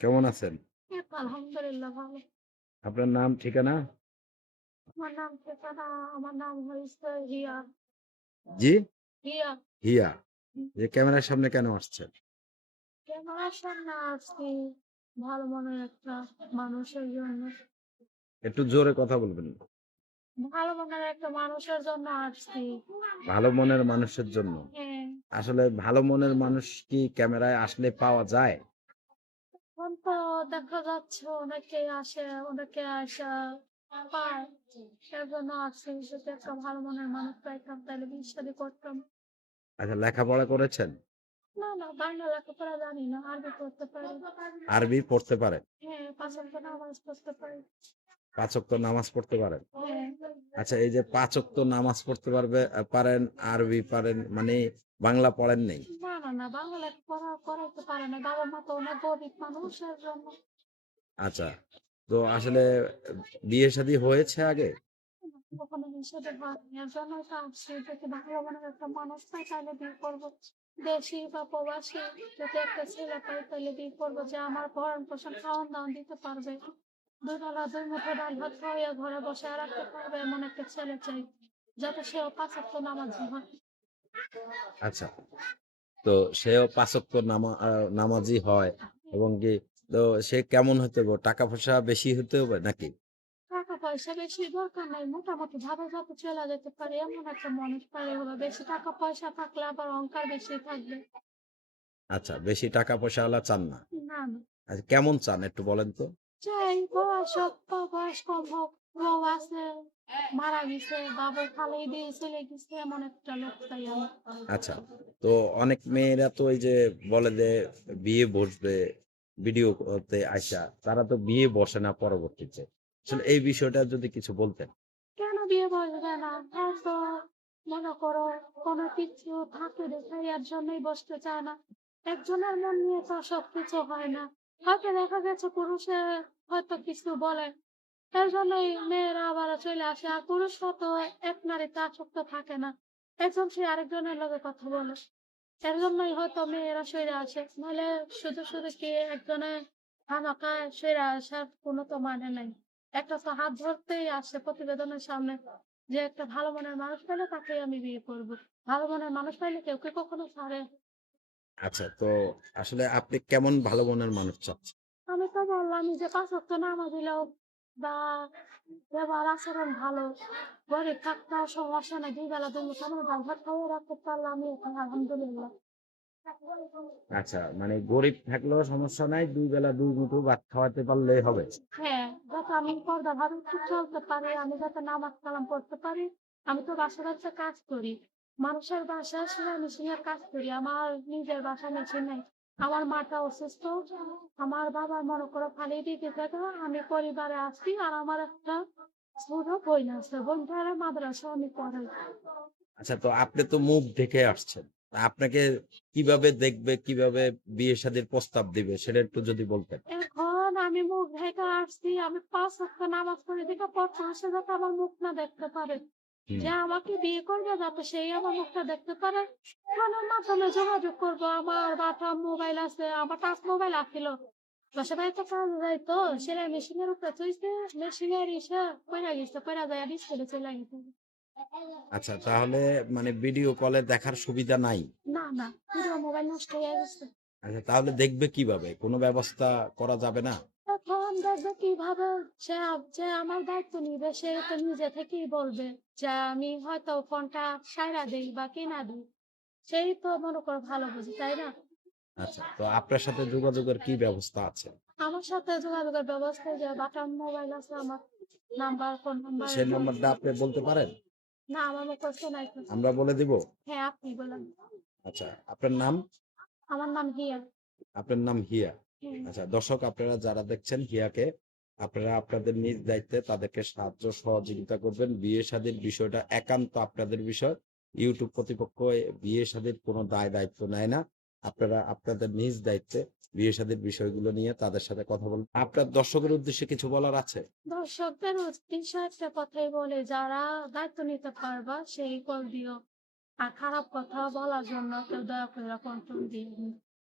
কেমন আছেন? এই তো আলহামদুলিল্লাহ ভালো। আপনার নাম, ঠিকানা? আমার নাম ঠিকানা আমার নাম হইছে হিয়া। জি? হিয়া। হিয়া। হুম। যে ক্যামেরার সামনে কেন আসছেন? ক্যামেরার সামনে আসছি ভালো মনের একটা মানুষের জন্য। একটু জোরে কথা বলবেন। ভালো মনের একটা মানুষের জন্য আসছি। ভালো মনের মানুষের জন্য। হ্যাঁ, আসলে ভালো মনের মানুষ কি ক্যামেরায় আসলে পাওয়া যায়? এখন তো দেখা যাচ্ছে অনেকেই আসে, অনেকে আসা পায়। এর জন্য আসছি যদি একটা ভালো মনের মানুষ পাইতাম তাহলে বিয়ে-শাদী করতাম। আচ্ছা, লেখাপড়া করেছেন? না, না, বাংলা লেখাপড়া জানি না, আরবি পড়তে পারি। আরবি পড়তে পারেন? হ্যাঁ, ৫ ওয়াক্ত নামাজ পড়তে পারি। ৫ ওয়াক্ত নামাজ পড়তে পারেন? হ্যাঁ। আচ্ছা, এই যে ৫ ওয়াক্ত নামাজ পড়তে পারেন, আরবি পারেন মানে বাংলা পড়েন নাই? না, না, না, বাংলা লেখাপড়া করাইতে পারে না। বাবা-মা তো অনেক গরিব মানুষ এর জন্য। আচ্ছা। তো আসলে বিয়ে-শাদী হয়েছে আগে? কখনো হিসেবে হয়নি। এর জন্যই তো আসছি যদি ভালো মনের একটা মানুষ পাই তাহলে বিয়ে করবো। দেশি বা প্রবাসী যদি একটা ছেলে পাই তাহলে বিয়ে করবো যে আমার ভরণ-পোষণ, খাওয়ান-দাওয়ান দিতে পারবে। ২ বেলা ২ মুঠো ডাল ভাত খাওয়াইয়া ঘরে বসায় রাখতে পারবে এমন একটা ছেলে চাই। যাতে সেও ৫ ওয়াক্ত নামাজি হয়। আচ্ছা। তো সেও ৫ ওয়াক্ত নামাজি হয় এবং কি তো সে কেমন হতে হবে? টাকা-পয়সা বেশি হতে হবে নাকি? টাকা পয়সা বেশি দরকার নাই। মোটামুটি ভাবে যাতে চলা যেতে পারে এমন একটা মানুষ পাইলে হলো। বেশি টাকা পয়সা থাকলে আবার অহংকার বেশি থাকবে। আচ্ছা, বেশি টাকা-পয়সাওয়ালা চান না। না, না। আচ্ছা, কেমন চান একটু বলেন তো? চাই বয়স হোক বা বয়স কম হোক, বউ আছে, মারা গেছে বা বউ ফালাই দিয়ে চলে গেছে এমন একটা লোক চাই আমি। আচ্ছা, তো অনেক মেয়েরা তো এই যে বলে যে বিয়ে বসবে ভিডিও তে আইসা, তারা তো বিয়ে বসে না পরবর্তীতে। আসলে এই বিষয়টা যদি কিছু বলতেন। কেন বিয়ে বসবে না? হয়তো মনে করো কোনো কিছু থাকে দেখে এর জন্যই বসতে চায় না। একজনের মন নিয়ে তো সবকিছু হয় না। হয়তো দেখা গেছে পুরুষে হয়তো কিছু বলে এর জন্যই মেয়েরা আবার চলে আসে। আর পুরুষরা তো এক নারীতে আসক্ত থাকে না। একজন সে আরেকজনের লগে কথা বলে। এর জন্যই হয়তো মেয়েরা সইরে আসে। নাহলে শুধু কি একজনে খামাখা সইরা আসার কোনো তো মানে নাই। একটা তো হাত ধরতেই আসে প্রতিবেদনের সামনে যে একটা ভালো মনের মানুষ পেলে তাকেই আমি বিয়ে করব। ভালো মনের মানুষ পাইলে কেউ কি কখনো ছাড়ে? আচ্ছা, তো আসলে আপনি কেমন ভালো মনের মানুষ চাচ্ছেন? আমি তো বললামই যে ৫ ওয়াক্ত নামাজি লোক বা ব্যবহার আচরণ ভালো। গরিব থাকতেও সমস্যা নাই। ২ বেলা ২ মুঠো আমার ডাল ভাত খাইয়ে রাখতে পারলামই এখন আলহামদুলিল্লাহ। আচ্ছা, মানে গরিব থাকলেও সমস্যা নাই, ২ বেলা ২ মুঠো ভাত খাওয়াতে পারলেই হবে। হ্যাঁ, যাতে আমি পর্দাভাবে একটু চলতে পারি, আমি যাতে নামাজ কালাম পড়তে পারি। আমি তো বাসা বাড়িতে কাজ করি। মানুষের বাসায় সেলাই মেশিনের কাজ করি। আমার নিজের বাসায় মেশিন নাই। আমার মাটা অসুস্থ। আমার বাবা মনে করো ফালিয়ে দিতে থাকে। আমি পরিবারে আছি আর আমার একটা ছোট বোন আছে। বোনটারে মাদ্রাসায় আমি পড়াই। আচ্ছা, তো আপনি তো মুখ দেখে আসছেন। আপনাকে কিভাবে দেখবে, কিভাবে বিয়ে-শাদীর প্রস্তাব দিবে সেটা একটু যদি বলতেন। এখন আমি মুখ ঢেকে আসছি। আমি ৫ ওয়াক্ত নামাজ পড়ি দেখে পরপুরুষে যাতে আমার মুখ না দেখতে পারে। হুম। যে আমাকে বিয়ে করবে যাতে সেই আমার মুখটা দেখতে পারে। ফোনের মাধ্যমে যোগাযোগ করবো। আমার বাটা মোবাইল আছে। আমার টাচ মোবাইল আছিল। বাসা বাড়িতে কাজে যাইতো। সেলাই মেশিনের উপরে থুইছে। মেশিনের পইড়া গেছে। পইড়া যাইয়া ডিসপ্লে চইলা গেছে। আচ্ছা, তাহলে মানে ভিডিও কলে দেখার সুবিধা নাই। না, না। পুরো মোবাইল নষ্ট হয়ে গেছে। আচ্ছা, তাহলে দেখবে কিভাবে? কোনো ব্যবস্থা করা যাবে না? এখন দেখবে কিভাবে যে আমার দায়িত্ব নিবে সে তো নিজে থেকেই বলবে যে আমি হয়তো ফোনটা সাইরা দেই বা কিনা দিই। সেই তো মনে করো ভালো বুঝি, তাই না? আচ্ছা, তো আপনার সাথে যোগাযোগের কি ব্যবস্থা আছে? আমার সাথে যোগাযোগের ব্যবস্থা যে বাটন মোবাইল আছে আমার নাম্বার, ফোন নাম্বার সেই এগুলো। নাম্বারটা আপনি বলতে পারেন? না আমার মুখস্থ নাই তো। আমরা বলে দিব? হ্যাঁ, আপনি বলেন। আচ্ছা, আপনার নাম? আমার নাম হিয়া। আপনার নাম হিয়া। হুম। আচ্ছা, দর্শক আপনারা যারা দেখছেন হিয়াকে, আপনারা আপনাদের নিজ দায়িত্বে তাদেরকে সাহায্য সহযোগিতা করবেন। বিয়ে-শাদীর বিষয়টা একান্ত আপনাদের বিষয়। ইউটিউব কর্তৃপক্ষ বিয়ে-শাদীর কোনো দায়-দায়িত্ব নেয় না। আপনারা আপনাদের নিজ দায়িত্বে বিয়ে-শাদীর বিষয়গুলো নিয়ে তাদের সাথে কথা বলুন। আপনার দর্শকের উদ্দেশ্যে কিছু বলার আছে? দর্শকদের উদ্দেশ্য একটা কথাই বলে যারা দায়িত্ব নিতে পারবা সেই কল দিও। আর খারাপ কথা বলার জন্য কেউ দয়া করে কন্ট্রোল দিও না।